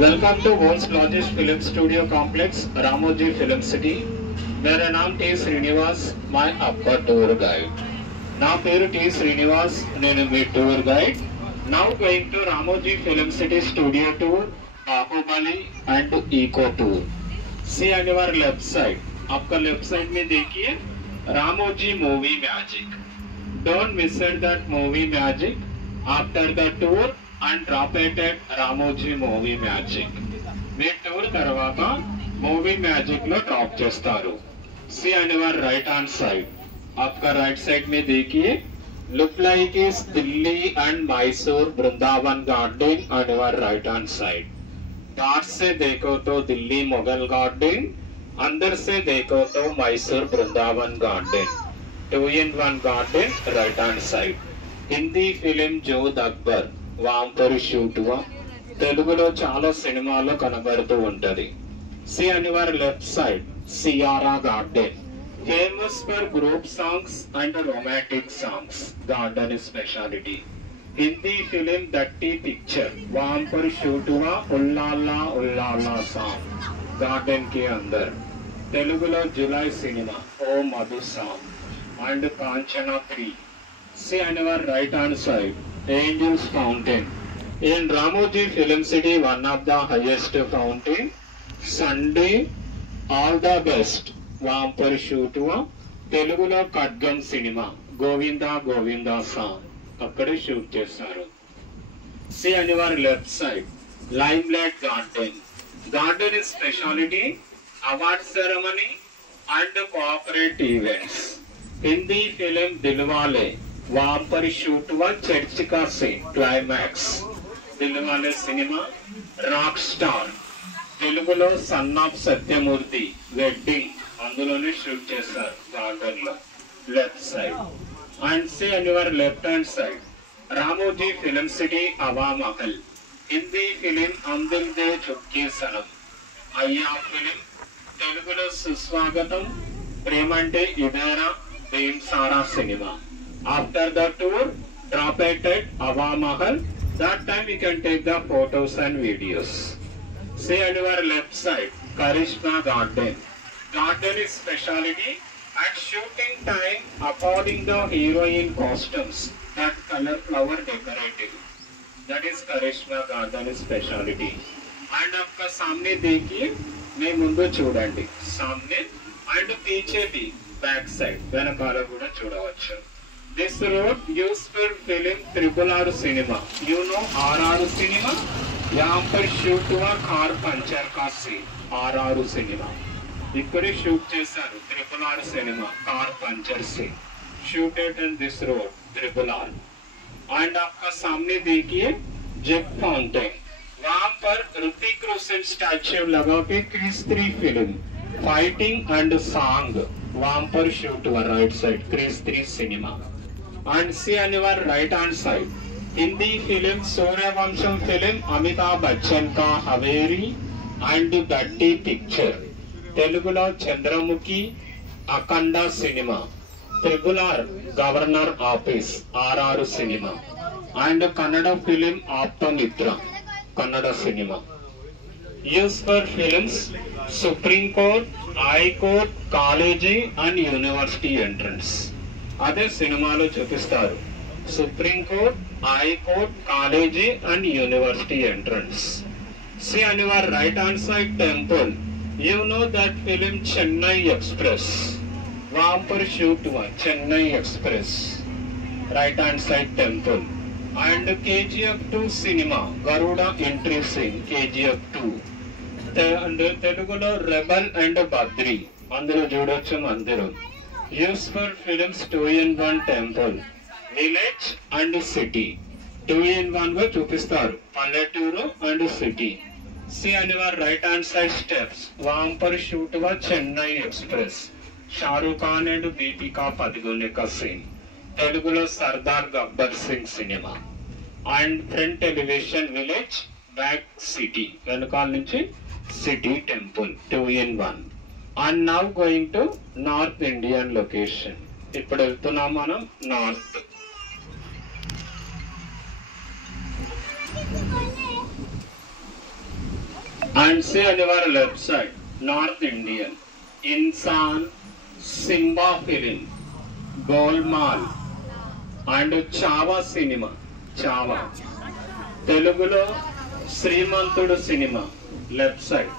Welcome to world's largest film studio complex Ramoji film city. मेरा नाम T Srinivas, मैं आपका टूर गाइड। నా పేరు టి శ్రీనివాస్, నేను మీ tour guide. Now going to Ramoji film city studio tour, Baahubali and eco tour. See on your left side, आपका left side में देखिए Ramoji movie magic. Don't miss that movie magic after the tour and drop it at Ramoji movie magic. మీ tour తర్వాత movie magic లో drop చేస్తారు। See on your right hand side, आपका right side में देखिए look like is Delhi and Mysore Vrindavan garden on your right hand side. बाहर से देखो तो दिल्ली मुगल गार्डन, अंदर से देखो तो Mysore Vrindavan garden, 2-in-1 garden right hand side. Hindi film Jodha Akbar వాంపరి షూట్ తెలుగులో చాలా సినిమాల్లో కనబడుతూ ఉంటది। See on your left side సియారా garden, famous for group songs and romantic songs, garden speciality. Hindi film दट्टी पिक्चर वांपर शूट हुआ उल्लाला उल्लाला सॉन्ग गार्डन के अंदर। तेलुगुलो जुलाई सिनेमा ओ Madhu song and Kanchana 3। See on your right hand side Angels Fountain in Ramoji Film City, one of the highest fountain। Sunday all the best వాంపర్ షూట్ తెలుగులో ఖడ్గం సినిమా గోవిందా గోవిందా సాంగ్ అక్కడే షూట్ చేస్తారు। See on your left side limelight garden, garden is speciality, award ceremony and corporate events. Hindi film Dilwale వాంపర్ shoot church కా scene climax. Dilwale cinema rock star, తెలుగులో son of Satyamurthy wedding అందులోనే shoot చేస్తారు garden లో left side. And see on your left hand side Ramoji film city Hawa Mahal, Hindi film అందిల్ they చుక్కి సనం, అయ్యా film తెలుగులో సుస్వాగతం, ప్రేమంటే ఇదేరా భీమ్సారా cinema. After the tour, drop it at Hava Mahal. That time you can take the photos and videos. See on your left side, Karishma Garden. Garden is speciality at shooting time according the heroine costumes. That color flower decorative. That is Karishma Garden is speciality. And आपका सामने देखिए, मैं मुंडो చూడండి सामने and पीछे भी back side వెనకాల కూడా చూడవచ్చు। This road used for film RRR cinema. You know RRR cinema? यहाँ पर शूट हुआ कार पंचर का सीन RRR cinema। इकड़े शूट చేశారు RRR cinema कार पंचर से shooted in this road RRR। and आपका सामने देखिए जेट फाउंटेन, वहाँ पर ऋतिक रोशन स्टैच्यू लगा के Krrish 3 film fighting and song वहाँ पर शूट हुआ right side Krrish 3 cinema. and see on your right hand side Hindi film Sooryavansham film Amitabh Bachchan का हवेरी and दट्टी पिक्चर, तेलुगुलो चंद्रमुखी अखंड सिनेमा, त्रिपुलार governor office RR cinema and Kannada film Apthamitra Kannada cinema. used for films supreme court, high court, कॉलेजी and university entrance. అదే సినిమాలో చూపిస్తారు supreme court, high court, college and university entrance. See on your right hand side temple, you know that film Chennai Express వాంపర్ shoot Chennai Express right hand side temple. And KGF 2 cinema Garuda entry scene KGF 2 and తెలుగులో Rebel and Badri అందులో చూడొచ్చు మందిరం। Used for films 2-in-1 temple, village and city, 2-in-1 గా చూపిస్తారు పల్లెటూరు and city. See on your right hand side steps వాంపర్ shoot Chennai Express Shahrukh Khan and Deepika Padukone కా scene, తెలుగులో Sardar Gabbar Singh cinema. And front elevation village back city, వెనకాల నుంచి city temple 2-in-1। and now going to North Indian location. ఇప్పుడు వెళ్తున్నాం మనం north. And see on your left side, North Indian, Insan, Simba Film, Golmaal, and Chava Cinema, Chava. Telugulo Srimanthudu cinema left side,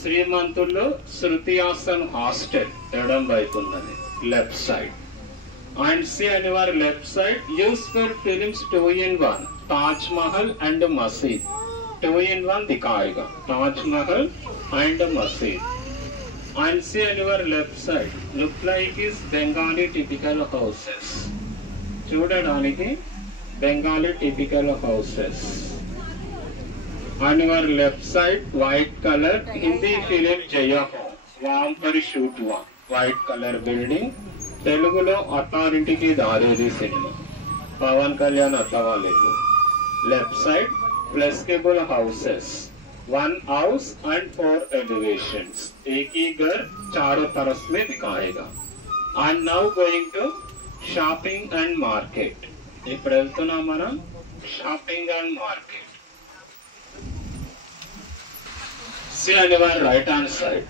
శ్రీమంతుల్లో Shruti Haasan hostel ఎడం వైపు ఉన్నది left side. And C అని వారి left side useful films 2-in-1 Taj Mahal and మసీద్ 2-in-1 दिखाएगा Taj Mahal and मस्जिद. And see on your left side look like is Bengali typical houses. చూడడానికి Bengali typical houses. On your left side white color Hindi film Jaya Ho Vam par shoot one white color building. Telugulo authority Daredi cinema Pawan Kalyan అత్తవాలేదు. Left side flexible houses, one house and 4 elevations. एक ही घर चारों तरफ में दिखाएगा. And now going to shopping and market. ఇప్పుడు వెళ్తున్నాం మనం shopping and market. See on your right hand side,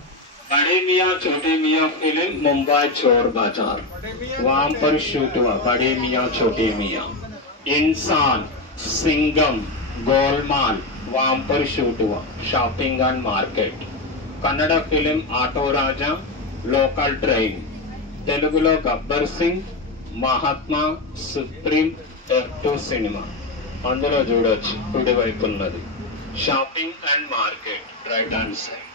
बड़े मियाँ छोटे मियाँ फिल्म मुंबई चोर बाजार वहां पर शूट हुआ. बड़े मियाँ छोटे मियाँ, इंसान, सिंगम, गोलमाल वहां पर शूट हुआ. Shopping and market. Kannada film auto Raja, local train. तेलुगुलो Gabbar Singh, Mahatma, Supreme, F2 cinema అందులో చూడొచ్చు కుడి వైపు ఉన్నది. Shopping and market right hand side.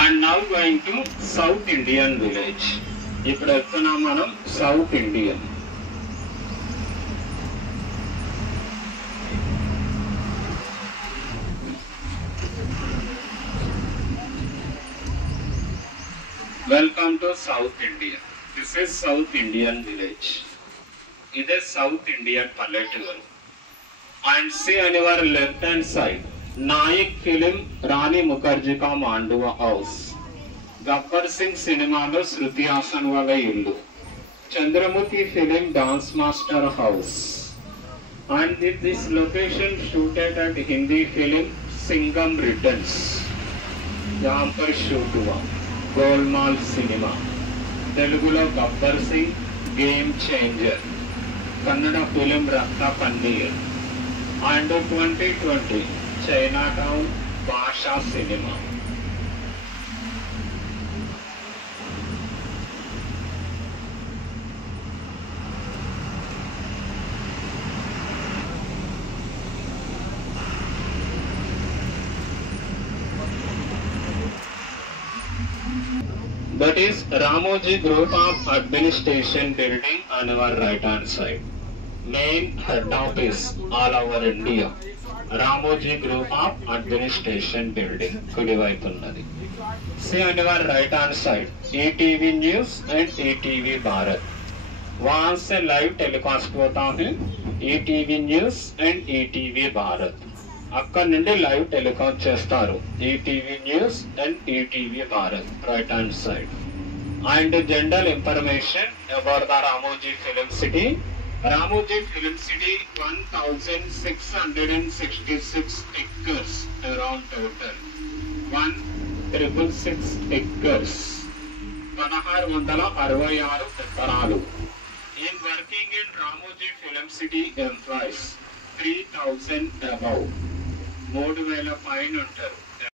And now going to South Indian village. ఇప్పుడు వెళ్తున్నాం మనం south Indian. Welcome to South India. This is South Indian village. It is South Indian palette. And see on your left hand side, Nayak film Rani Mukherjee का Mandwa house. Gabbar Singh सिनेमालो శృతి హాసన్ వాళ్ళ ఇల్లు. Chandramukhi film dance master house. And this location shooted at Hindi film Singham Returns. यहाँ पर shoot हुआ. Golmaal cinema. तेलुगुलो Gabbar Singh game changer. Kannada film रक्ता पन्नीर. And 2020 चैना टाउन भाषा cinema. That is Ramoji Group of Administration building on our right hand side. Main head office all over India. Ramoji Group of Administration building కుడి వైపు ఉన్నది. See on your right hand side ETV News and ETV Bharat. वहाँ से live telecast होता है ETV News and ETV Bharat. అక్కడ నుండి live telecast చేస్తారు ETV news and ETV Bharat right hand side. And general information about the Ramoji film city. Ramoji film city 1666 acres around total 1666 acres 1666 ఎకరాలు. In working in Ramoji Film City employees 3000 above 3000 పైన ఉంటారు.